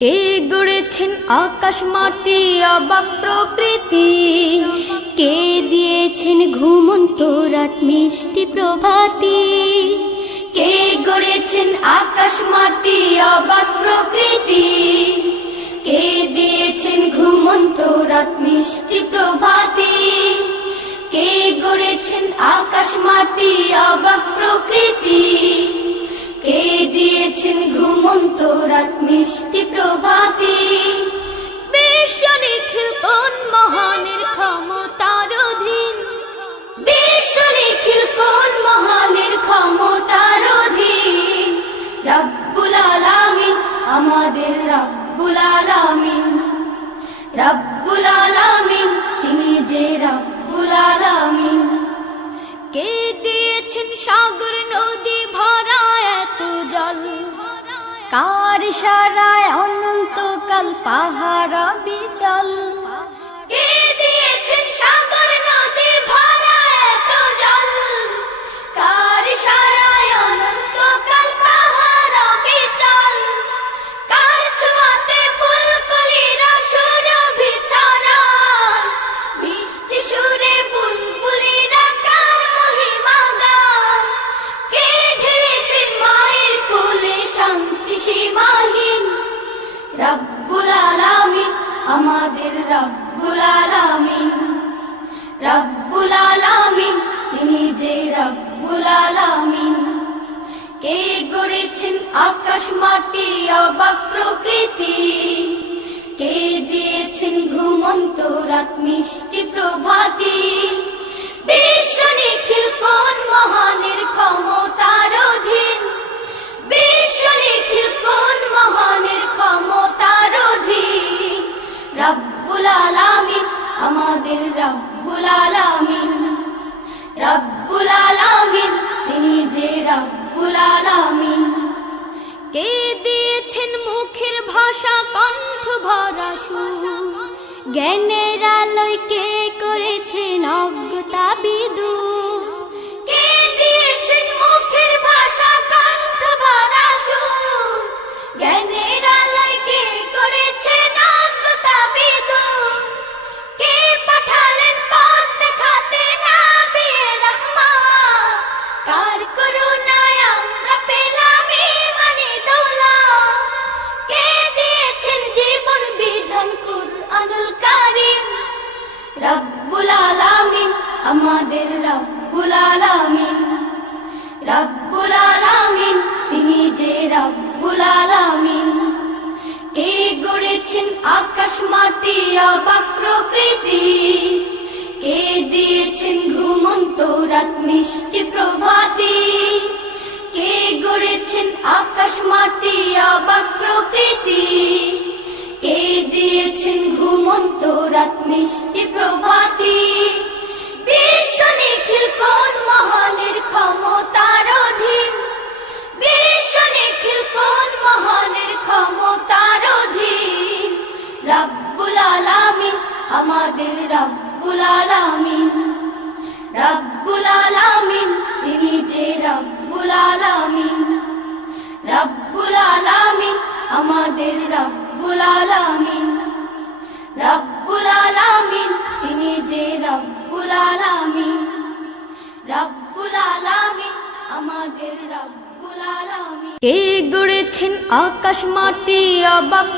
কে গড়েছেন আকাশ মাটি অবাক প্রকৃতি, কে দিয়েছেন ঘুমন্ত রাত মিষ্টি প্রভাতি। কে গড়েছেন আকাশ মাটি অবাক প্রকৃতি, কে দিয়েছেন ঘুমন্ত রাত মিষ্টি প্রভাতি। কে গড়েছেন আকাশ মাটি অবাক প্রকৃতি, কে দিয়েছেন ঘুমন্ত রাত মিষ্টি প্রভাতি। বিশ্ব নিখিল কোন মহানের ক্ষমতার অধীন, বিশ্ব নিখিল কোন মহানের ক্ষমতার অধীন। রব্বুল আলামিন আমাদের রব্বুল আলামিন, রব্বুল আলামিন তিনি যে রব্বুল আলামিন। কে দিয়েছেন সাগর নদী ভরা এত জল, কার ইশারায় অনন্তকাল পাহাড় বিচল। কে দিয়েছেন সাগর নদী ভরা এত জল, কার ইশারায় অনন্তকাল পাহাড় বিচল। কার ছোঁয়াতে ফুলকলিরা সুরভি ছড়ায়, মিষ্টি সুরে বুলবুলিরা কার মহিমা গায়। কে ঢেলেছেন মায়ের কোলে শান্তি সীমাহীন, রব্বুল আলামিন আমাদের রব্বুল আলামিন, রব্বুল আলামিন তিনি যে রব্বুল আলামিন। কে গড়েছেন আকাশ মাটি অবাক প্রকৃতি, কে দিয়েছেন ঘুমন্ত রাত মিষ্টি প্রভাতি। বিশ্ব নিখিল কোন মহানের ক্ষমতার অধীন, বিশ্ব নিখিল কোন মহানের ক্ষমতার অধীন। রব্বুল আলামিন আমাদের রব্বুল আলামিন, রব্বুল আলামিন তিনি যে রব্বুল আলামিন। কে দিয়েছেন মুখের ভাষা কণ্ঠ ভরা সুর, জ্ঞানের আলোয় কে করেছেন অজ্ঞতা বিদূর। কে দিয়েছেন মুখের ভাষা কণ্ঠ ভরা সুর, জ্ঞানের আলোয় কে করেছেন অজ্ঞতা বিদূর। কে পাঠালেন পথ দেখাতে নবিয়ে রহমত, কার করুণায় আমরা পেলাম ঈমানি দৌলত। কে দিয়েছেন জীবন বিধান কুরআনুল কারীম, রব্বুল আলামিন আমাদের রব্বুল আলামিন, রব্বুল আলামিন তিনি যে রব্বুল আলামিন। কে গড়েছেন আকাশ মাটি অবাক প্রকৃতি, কে দিয়েছেন ঘুমন্ত রাত মিষ্টি প্রভাতি। কে গড়েছেন আকাশ মাটি অবাক প্রকৃতি, কে দিয়েছেন ঘুমন্ত রাত মিষ্টি প্রভাতি। বিশ্ব নিখিল কোন মহানের ক্ষমতার অধীন, বিশ্ব নিখিল কোন মহানের ক্ষমতার অধীন। রব্বুল আলামিন আমাদের রব্বুল আলামিন, রব্বুল আলামিন তিনি যে রব্বুল আলামিন, রব্বুল আলামিন আমাদের রব্বুল আলামিন, রব্বুল আলামিন তিনি যে রব্বুল আলামিন, রব্বুল আলামিন আমাদের রব্বুল আলামিন। কে গড়েছেন আকাশ মাটি অবাক